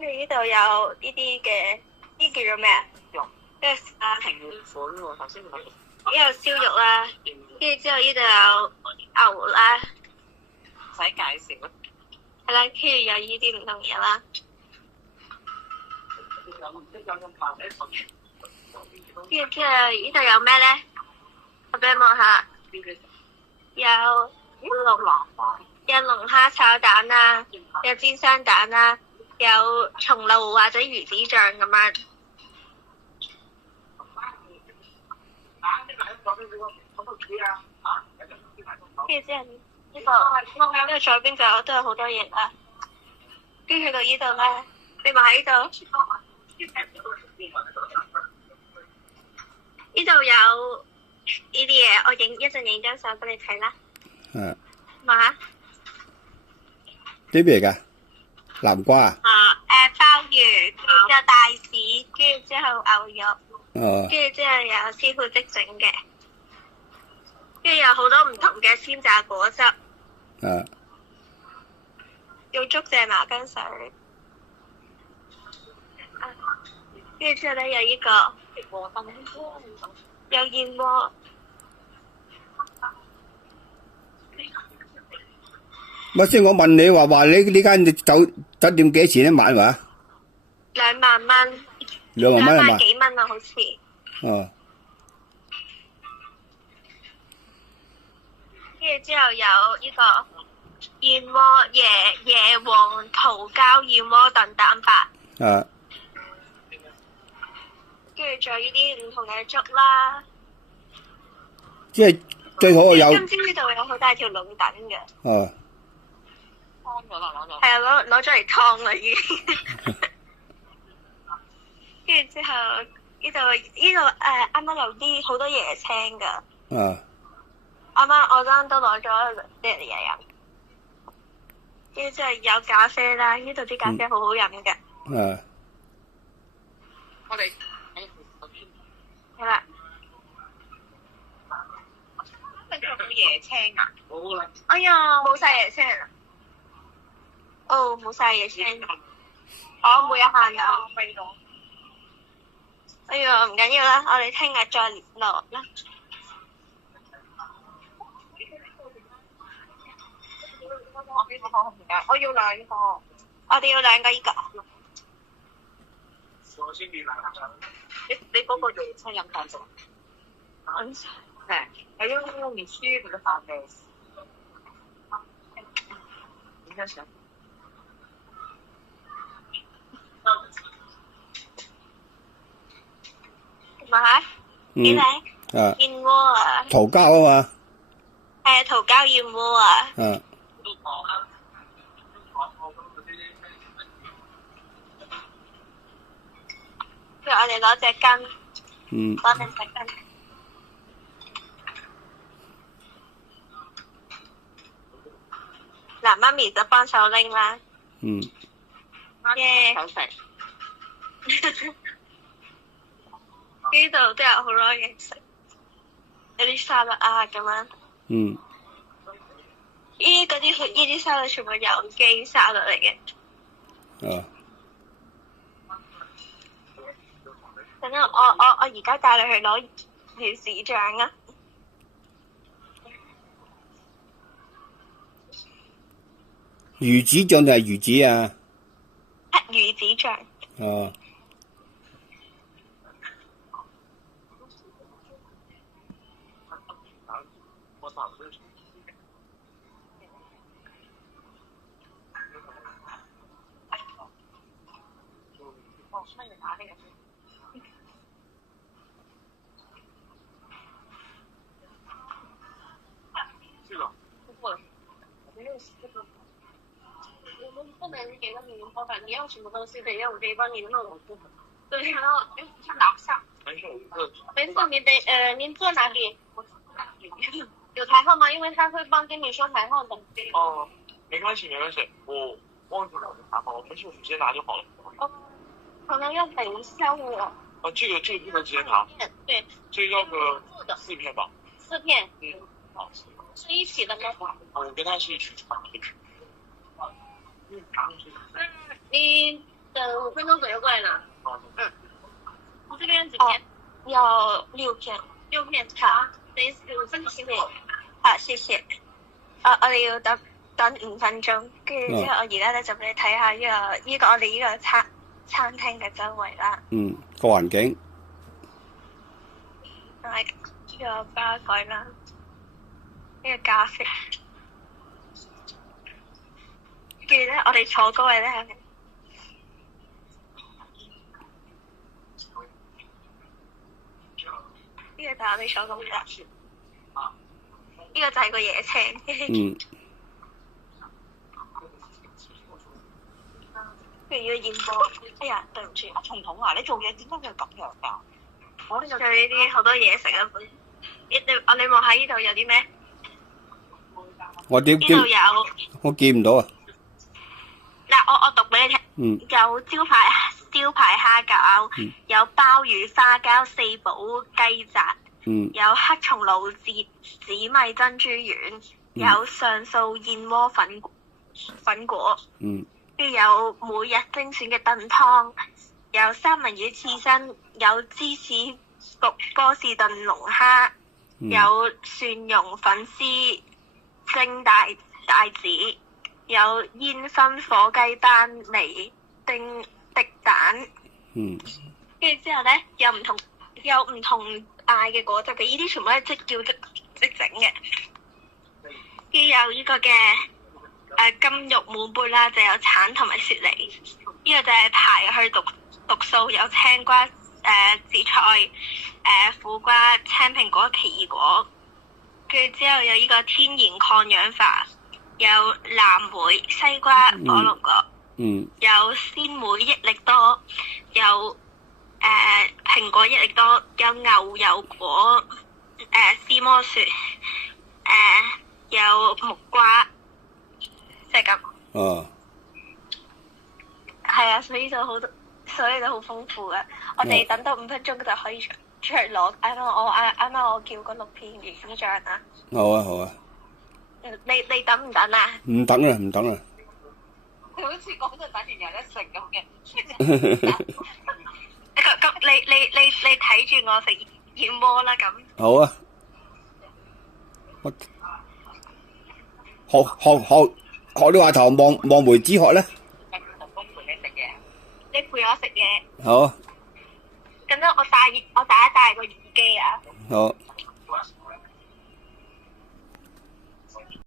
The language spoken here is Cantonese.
呢度有呢啲嘅，呢叫做咩啊？跟住平款喎，頭先講。呢度燒肉啦，跟住之後呢度有牛啦，唔使介紹啦。係啦，跟住有呢啲唔同嘢啦。跟住之後呢度有咩咧？我俾你望下，有龍蝦炒蛋啦，有煎雙蛋啦，有松露或者魚子醬咁樣。跟住之後呢個左邊就都有好多嘢啦。跟住去到呢度咧，你咪喺度。呢度有呢啲嘢，我一陣影張相俾你睇啦。望下。呢邊嚟㗎？南瓜啊？鮑魚，跟住之後大士，跟住之後牛肉，跟住之後有師傅即整嘅，跟住有好多唔同嘅鮮榨果汁。用竹蔗麻根水。跟住之後咧有呢個有燕窩。咪先，我問你話你呢間酒店幾錢一晚話？2萬蚊。2萬蚊係嘛？2萬幾蚊啊，好似。跟住之後有呢個燕窩椰皇桃膠燕窩燉蛋白。跟住仲有呢啲唔同嘅粥啦。即係最好有。今朝呢度有好大條龍躉嘅。劏咗啦，攞咗。係啊，攞咗嚟劏啦已經。跟住之後呢度啱啱有啲好多椰青㗎。啱啱都攞咗啲嚟飲。跟住之後有咖啡啦，呢度啲咖啡好好飲㗎。我哋係啦。你仲有冇椰青啊？冇啦。哎呀，冇晒椰青啊！冇晒椰青。每日限有。味道。哎呀，唔緊要啦，我哋聽日再聯絡啦。我要2個。我哋要2個呢個。你嗰個椰青飲飯咗？係因為你輸佢嘅飯味。影張相。望下，幾靚？燕窩啊！桃膠啊嘛。係啊，桃膠燕窩啊。不如我哋攞隻羹。攞隻羹。嗱，媽咪就幫手拎啦。耶！呢度都有好多嘢食，有啲沙律啊咁樣。呢啲沙律全部有機沙律嚟嘅。等陣我而家帶你去攞魚子醬啊！魚子醬定係魚子啊？魚子醬。不能給到你們包飯，你要什麼東西得讓我可以幫你弄。對，然後上樓下。沒事，您坐哪裡？有台號嗎？因為他會幫跟你說台號的。沒關係，沒關係，我忘記了台號，沒事，我直接拿就好了。可能要等一下我。這個不能直接拿。對。這個要個4片吧。4片。好。是一起的吗？我跟他是一起穿的。你等5分钟左右过来拿。我这边几哦片？要6片。6片，好，等5分鐘先嚟。好，謝謝。我哋要等5分鐘，跟住之後我而家咧就俾你睇下呢個我哋呢個餐廳嘅周圍啦。個環境。同埋呢個吧台啦，呢個咖啡。跟住咧，我哋坐嗰位咧係咪？呢個就係我哋坐嗰位啦。呢個就係個野青。跟住要燕窩。哎呀，對唔住。彤彤啊，你做嘢點解要咁樣㗎？我呢就呢啲好多嘢食啊！你望下呢度有啲咩？我點呢度有。我見唔到啊。嗱，我讀俾你聽。有招牌蝦餃，有鮑魚花膠4寶雞扎，有黑松露紫米珍珠丸，有上素燕窩粉果，跟住有每日精選嘅燉湯，有三文魚刺身，有芝士焗波士頓龍蝦，有蒜蓉粉絲蒸大子，有煙燻火雞丹味滴蛋，跟住之後咧有唔同嗌嘅果汁嘅，呢啲全部都係即叫即整嘅。跟住有呢個嘅金玉滿杯啦，就有橙同埋雪梨，呢個就係排去毒素，有青瓜紫菜苦瓜青蘋果奇異果，跟住之後有呢個天然抗氧化，有藍莓西瓜火龍果。有鮮梅益力多，有蘋果益力多，有牛油果絲摩雪，有木瓜，即係咁。係啊，所以就好豐富嘅。我哋等到5分鐘就可以出去攞。啱啱我叫嗰6片魚子醬啊。好啊好啊。你等唔等啊？唔等啦。佢好似講到等完有得食咁嘅。咁你睇住我食燕窩啦咁。好啊。學你話頭望梅子學咧。你陪我食嘢。好啊。咁樣我戴一戴個耳機啊。好。